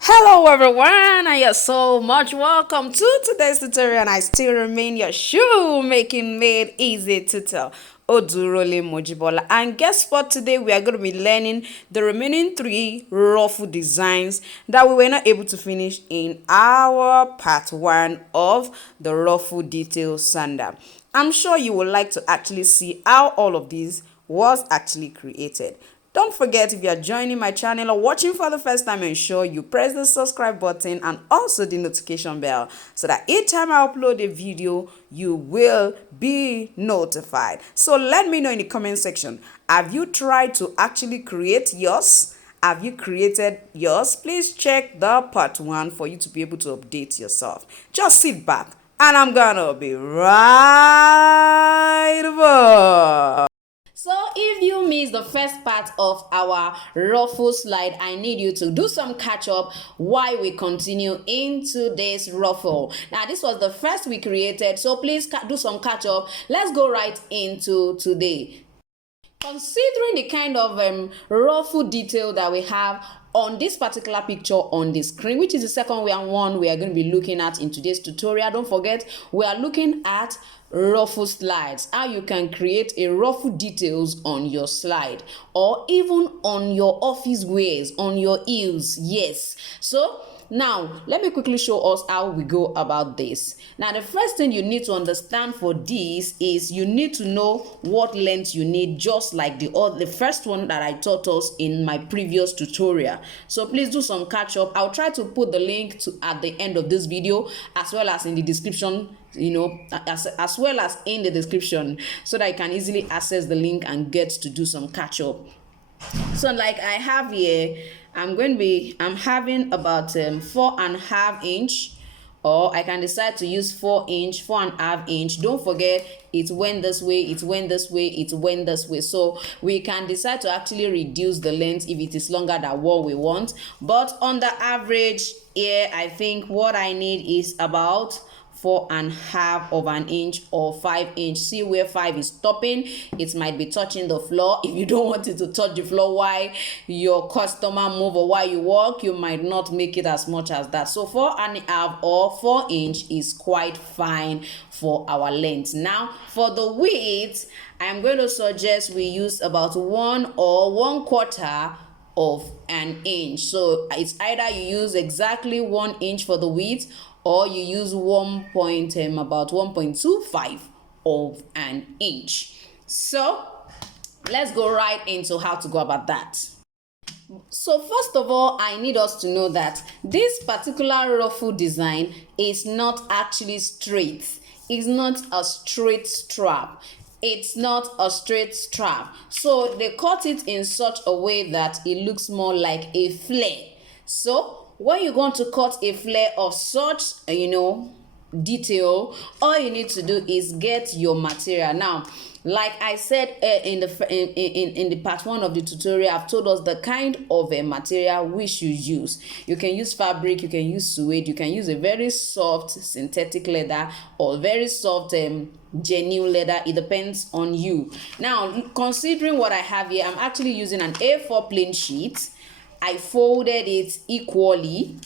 Hello everyone, and you're so much welcome to today's tutorial, and I still remain your shoemaking made easy tutor, Odurole Mojibola. And guess what? Today we are going to be learning the remaining three ruffle designs that we were not able to finish in our part one of the Ruffle Detailed Sandal. I'm sure you would like to actually see how all of these was actually created. Don't forget, if you are joining my channel or watching for the first time, ensure you press the subscribe button and also the notification bell so that each time I upload a video, you will be notified. So let me know in the comment section, have you tried to actually create yours? Have you created yours? Please check the part one for you to be able to update yourself. Just sit back and I'm gonna be right back. So if you missed the first part of our ruffle slide, I need you to do some catch up while we continue into this ruffle. Now this was the first we created, so please do some catch up. Let's go right into today. Considering the kind of ruffle detail that we have on this particular picture on the screen, which is the second one we are going to be looking at in today's tutorial, don't forget we are looking at ruffle slides, how you can create a ruffle details on your slide or even on your office wears, on your heels. Yes, so now let me quickly show us how we go about this. Now the first thing you need to understand for this is you need to know what length you need, just like the first one that I taught us in my previous tutorial. So please do some catch up. I'll try to put the link to at the end of this video, as well as in the description, as well as in the description, so that you can easily access the link and get to do some catch up. So like I have here, I'm having about 4.5 inch, or I can decide to use 4 inch, 4.5 inch. Don't forget, it went this way, it went this way, it went this way. So we can decide to actually reduce the length if it is longer than what we want. But on the average here, I think what I need is about 4.5 of an inch or 5 inch. See where 5 is stopping, it might be touching the floor. If you don't want it to touch the floor while your customer move or while you walk, you might not make it as much as that. So 4.5 or 4 inch is quite fine for our length. Now for the width, I'm going to suggest we use about 1 or 1/4 of an inch. So it's either you use exactly 1 inch for the width, or you use about 1.25 of an inch. So let's go right into how to go about that. So first of all, I need us to know that this particular ruffle design is not actually straight. It's not a straight strap. It's not a straight strap. So they cut it in such a way that it looks more like a flare. So when you're going to cut a flare of such detail, all you need to do is get your material. Now like I said in the part one of the tutorial, I've told us the kind of a material we should use. You can use fabric, you can use suede, you can use a very soft synthetic leather or very soft genuine leather. It depends on you. Now considering what I have here, I'm actually using an A4 plain sheet. I folded it equally.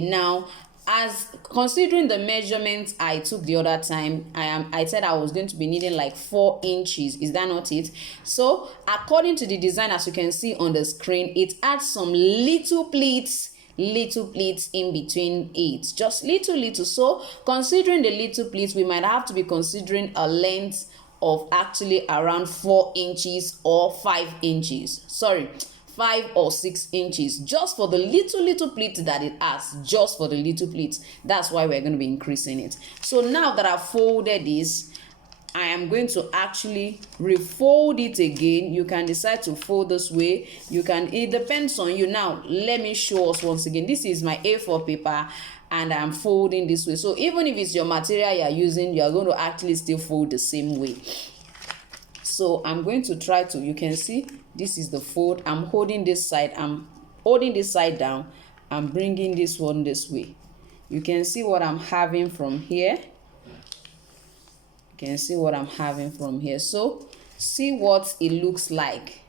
Now, as considering the measurements I took the other time, I said I was going to be needing like 4 inches. Is that not it? So according to the design, as you can see on the screen, it adds some little pleats in between it, just little. So considering the little pleats, we might have to be considering a length of actually around 4 inches or 5 inches. Sorry, 5 or 6 inches, just for the little pleat that it has, just for the little pleats. That's why we're going to be increasing it. So now that I've folded this, I am going to actually refold it again. You can decide to fold this way, it depends on you. Now let me show us once again. This is my A4 paper and I'm folding this way. So even if it's your material you're using, you're going to actually still fold the same way. So I'm going to try to, you can see this is the fold. I'm holding this side down. I'm bringing this one this way. You can see what I'm having from here. So see what it looks like.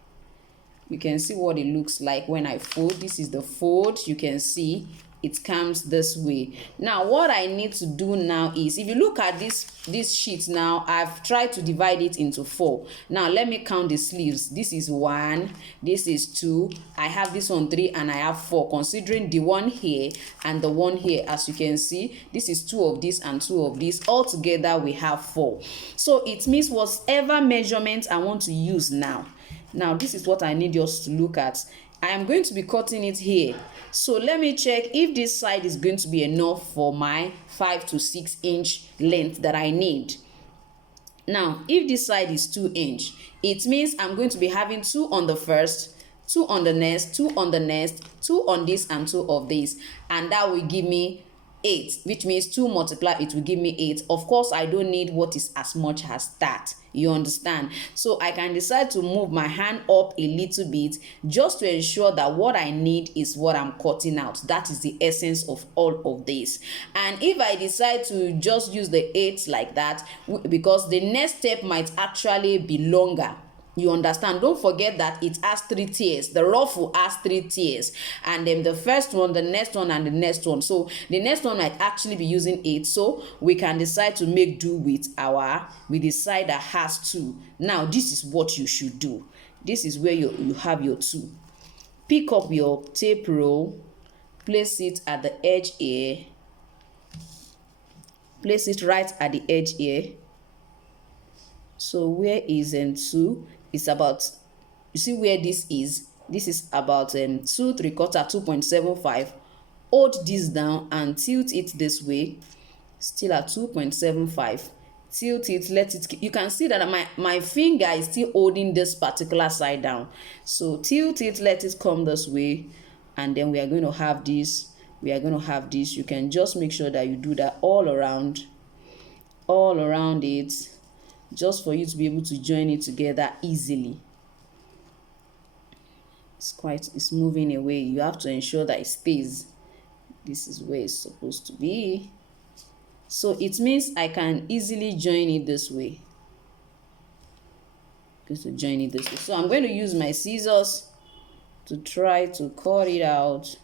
You can see what it looks like when I fold. This is the fold. You can see it comes this way. Now what I need to do now is, if you look at this sheet now, I've tried to divide it into 4. Now let me count the sleeves. This is 1, this is 2, I have this one 3, and I have 4, considering the one here and the one here. As you can see, this is 2 of this and 2 of this. All together we have 4. So it means whatever measurement I want to use now, this is what I need us to look at. I am going to be cutting it here. So let me check if this side is going to be enough for my 5 to 6 inch length that I need. Now, if this side is 2 inch, it means I'm going to be having 2 on the first, 2 on the next, 2 on the next, 2 on this, and 2 of this. And that will give me 8, which means 2 multiply, it will give me 8. Of course, I don't need what is as much as that. You understand? So I can decide to move my hand up a little bit just to ensure that what I need is what I'm cutting out. That is the essence of all of this. And if I decide to just use the 8 like that, because the next step might actually be longer. You understand? Don't forget that it has 3 tiers. The ruffle has 3 tiers, and then the first one, the next one, and the next one. So the next one might actually be using 8. So we can decide to make do with the side that has 2. Now this is what you should do. This is where you have your 2. Pick up your tape roll, place it at the edge here. Place it right at the edge here. So where is 2? It's about, you see where this is about 2 3/4, 2.75. Hold this down and tilt it this way, still at 2.75. Tilt it, let it, you can see that my finger is still holding this particular side down. So tilt it, let it come this way, and then we are going to have this, you can just make sure that you do that all around it, just for you to be able to join it together easily. It's moving away. You have to ensure that it stays. This is where it's supposed to be. So it means I can easily join it this way. So I'm going to use my scissors to try to cut it out.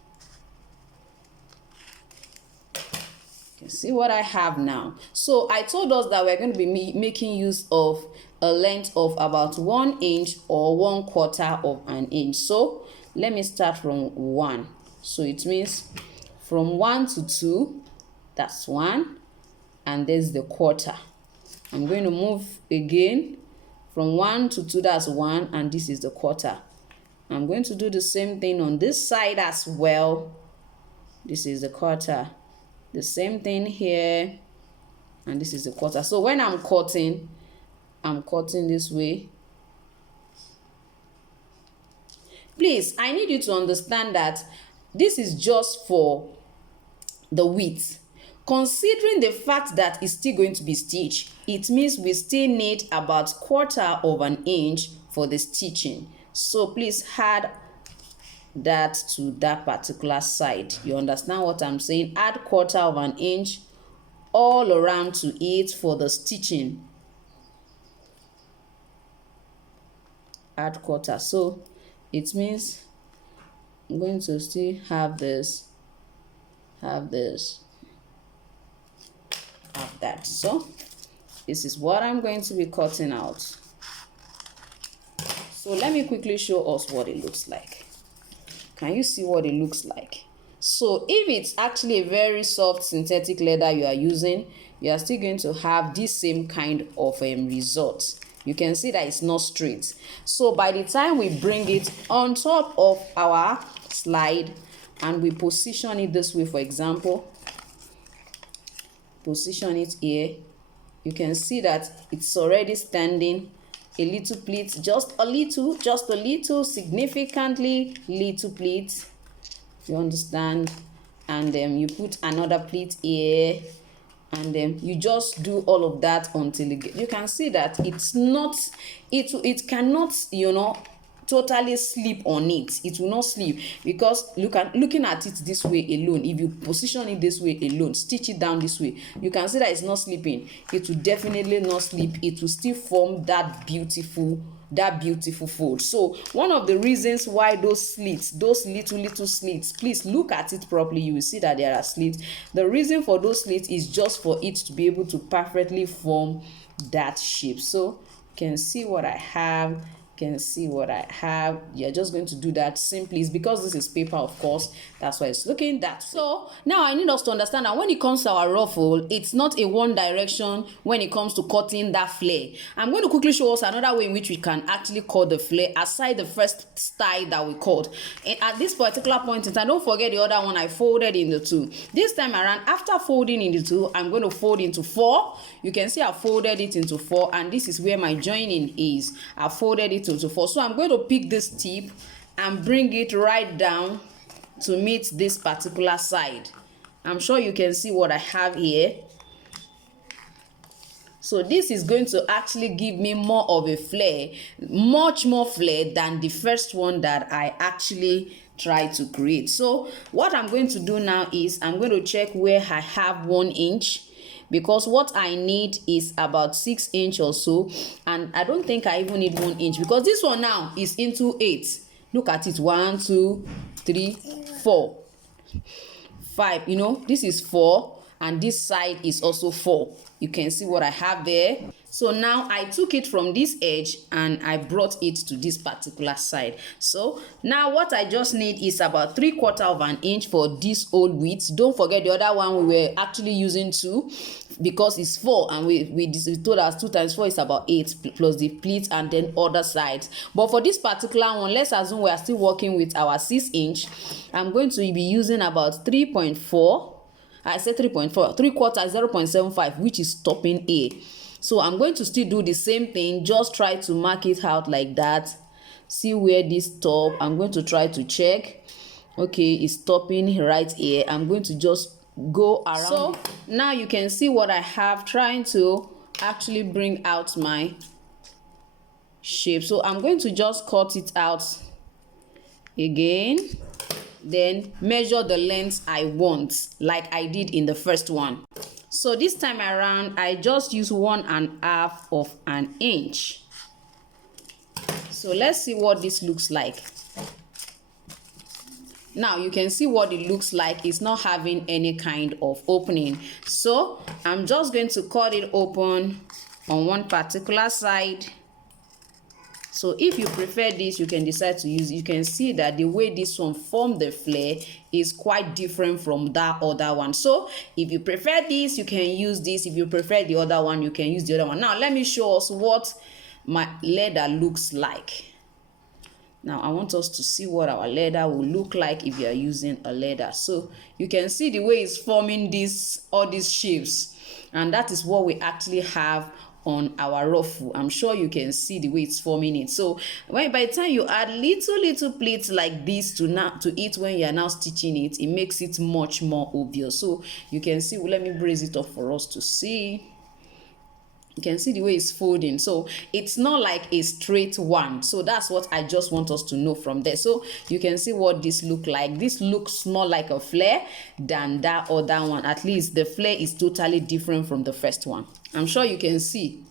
See what I have now. So I told us that we're going to be making use of a length of about 1 inch or 1/4 of an inch. So let me start from 1. So it means from 1 to 2, that's 1, and there's the 1/4. I'm going to move again from 1 to 2, that's 1, and this is the 1/4. I'm going to do the same thing on this side as well. This is the 1/4. The same thing here, and this is a 1/4. So when I'm cutting this way. Please, I need you to understand that this is just for the width. Considering the fact that it's still going to be stitched, it means we still need about 1/4 of an inch for the stitching. So please add that to that particular side. You understand what I'm saying? Add 1/4 of an inch all around to it for the stitching. Add 1/4. So it means I'm going to still have this, have that. So this is what I'm going to be cutting out. So let me quickly show us what it looks like. Can you see what it looks like? So if it's actually a very soft synthetic leather you are using, you are still going to have this same kind of result. You can see that it's not straight. So by the time we bring it on top of our slide and we position it this way, for example, position it here, you can see that it's already standing a little pleat, just a little, significantly little pleat. You understand? And then you put another pleat here, and then you just do all of that until you can see that it's not, it cannot, totally slip on it. It will not slip, because looking at it this way alone, if you position it this way alone, stitch it down this way, you can see that it's not slipping. It will definitely not slip. It will still form that beautiful fold. So one of the reasons why those slits, those little slits, please look at it properly, you will see that there are slits. The reason for those slits is just for it to be able to perfectly form that shape. So you can see what I have. You're just going to do that simply. It's because this is paper, of course, that's why it's looking that way. So now I need us to understand that when it comes to our ruffle, it's not a one direction when it comes to cutting that flare. I'm going to quickly show us another way in which we can actually cut the flare aside the first style that we cut. And at this particular point in time, don't forget the other one I folded into two. This time around, after folding into two, I'm going to fold into four. You can see I folded it into four, and this is where my joining is. I folded it into four. So I'm going to pick this tip and bring it right down to meet this particular side. I'm sure you can see what I have here. So this is going to actually give me more of a flare, much more flare than the first one that I actually tried to create. So what I'm going to do now is I'm going to check where I have 1 inch, because what I need is about 6 inch or so, and I don't think I even need 1 inch, because this one now is into 8. Look at it, 1 2 3 4 5. You know, this is 4, and this side is also 4. You can see what I have there. So now I took it from this edge and I brought it to this particular side. So now what I just need is about 3/4 of an inch for this whole width. Don't forget the other one we were actually using 2, because it's 4, and we told us 2 times 4 is about 8 plus the pleats and then other sides. But for this particular one, let's assume we are still working with our 6 inch. I'm going to be using about 3.4. I said 3.4, 3/4 is 0.75, which is stopping A. So I'm going to still do the same thing, just try to mark it out like that. See where this stop. I'm going to try to check. Okay, it's stopping right here. I'm going to just go around. So now you can see what I have, trying to actually bring out my shape. So I'm going to just cut it out again, then measure the length I want like I did in the first one. So this time around I just use 1/2 of an inch. So let's see what this looks like. Now you can see what it looks like. It's not having any kind of opening, so I'm just going to cut it open on one particular side. So if you prefer this, you can decide to use it. You can see that the way this one formed the flare is quite different from that other one. So if you prefer this, you can use this. If you prefer the other one, you can use the other one. Now let me show us what my leather looks like. Now I want us to see what our leather will look like if you are using a leather. So you can see the way it's forming all these shapes, and that is what we actually have on our ruffle. I'm sure you can see the way it's forming it. So by the time you add little pleats like this to it when you are now stitching it, it makes it much more obvious. So you can see, let me brace it up for us to see. You can see the way it's folding. So it's not like a straight one. So that's what I just want us to know from there. So you can see what this look like. This looks more like a flare than that other one. At least the flare is totally different from the first one. I'm sure you can see.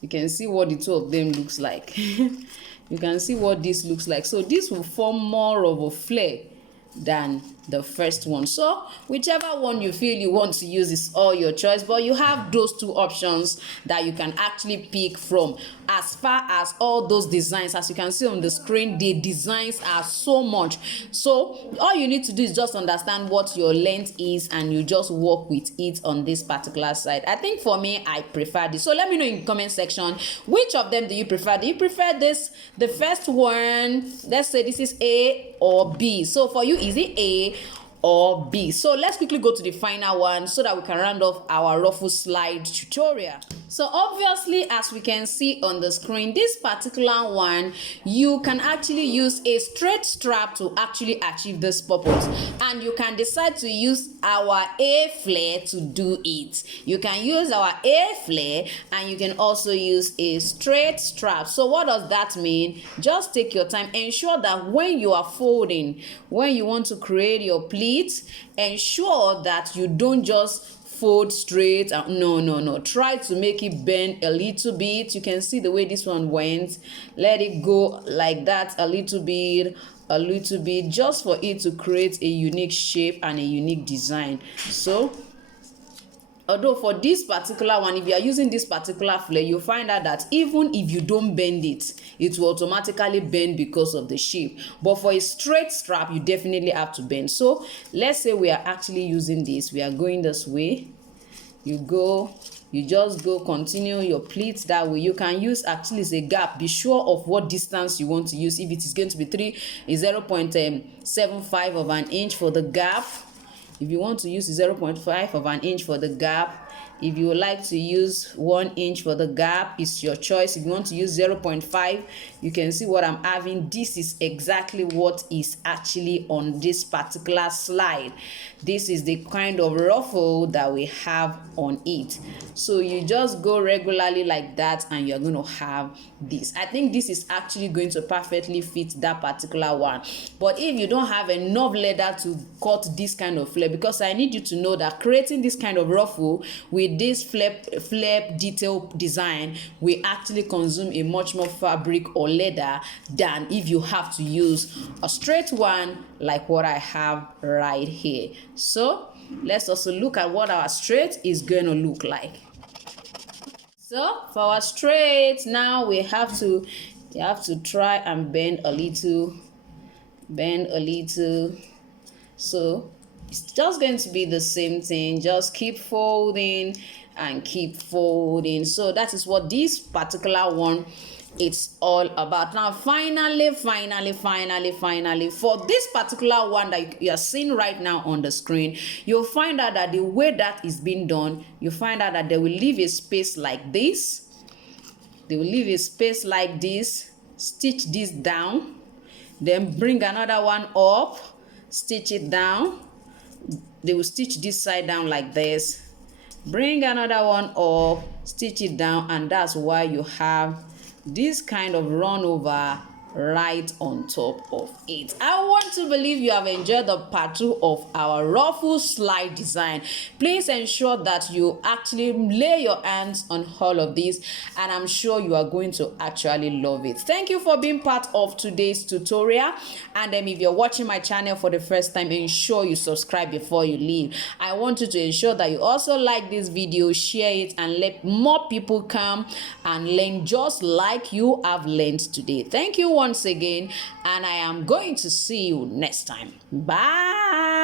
You can see what the two of them looks like. You can see what this looks like. So this will form more of a flare than the first one. So whichever one you feel you want to use is all your choice, but you have those two options that you can actually pick from. As far as all those designs, as you can see on the screen, the designs are so much. So all you need to do is just understand what your length is, and you just work with it on this particular side. I think for me, I prefer this. So let me know in the comment section, which of them do you prefer? Do you prefer this, the first one? Let's say this is A or B. So for you, is it A or B. So let's quickly go to the final one so that we can round off our ruffle slide tutorial. So obviously, as we can see on the screen, this particular one, you can actually use a straight strap to actually achieve this purpose, and you can decide to use our A flare to do it. You can use our A flare and you can also use a straight strap. So what does that mean? Just take your time. Ensure that when you are folding, when you want to create your pleats, ensure that you don't just fold straight. No, try to make it bend a little bit. You can see the way this one went. Let it go like that a little bit, just for it to create a unique shape and a unique design. So although for this particular one, if you are using this particular flare, you'll find out that even if you don't bend it, it will automatically bend because of the shape. But for a straight strap, you definitely have to bend. So let's say we are actually using this. We are going this way. You just go, continue your pleats that way. You can use actually a gap. Be sure of what distance you want to use. If it is going to be 0.75 of an inch for the gap. If you want to use 0.5 of an inch for the gap, if you would like to use 1 inch for the gap, it's your choice. If you want to use 0.5, you can see what I'm having. This is exactly what is actually on this particular slide. This is the kind of ruffle that we have on it. So you just go regularly like that and you're going to have this. I think this is actually going to perfectly fit that particular one. But if you don't have enough leather to cut this kind of flare, because I need you to know that creating this kind of ruffle with this flap detail design will actually consume a much more fabric or leather than if you have to use a straight one like what I have right here. So let's also look at what our straight is going to look like. So for our straight, now you have to try and bend a little. So it's just going to be the same thing. Just keep folding and keep folding. So that is what this particular one it's all about. Now finally, for this particular one that you are seeing right now on the screen, you'll find out that the way that is being done, you find out that they will leave a space like this. Stitch this down, then bring another one up, stitch it down. They will stitch this side down like this, bring another one up, stitch it down, and that's why you have this kind of run over right on top of it. I want to believe you have enjoyed the part 2 of our ruffle slide design. Please ensure that you actually lay your hands on all of this, and I'm sure you are going to actually love it. Thank you for being part of today's tutorial, and if you're watching my channel for the first time, ensure you subscribe before you leave. I want you to ensure that you also like this video, share it, and let more people come and learn just like you have learned today. Thank you once again, and I am going to see you next time. Bye.